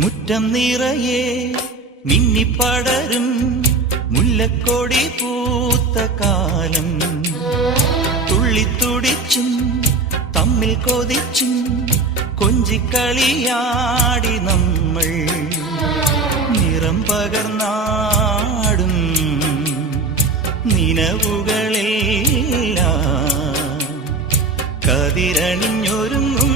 മുറ്റം നിറയെ മിന്നിപ്പടരും മുല്ലക്കൊടി പൂത്ത കാലം. തുള്ളിത്തുടിച്ചും തമ്മിൽ കൊതിച്ചും കൊഞ്ചിക്കളിയാടി നമ്മൾ. നിറം പകർന്നാടും നിനവുകളെല്ലാം കതിരണിഞ്ഞൊരുങ്ങും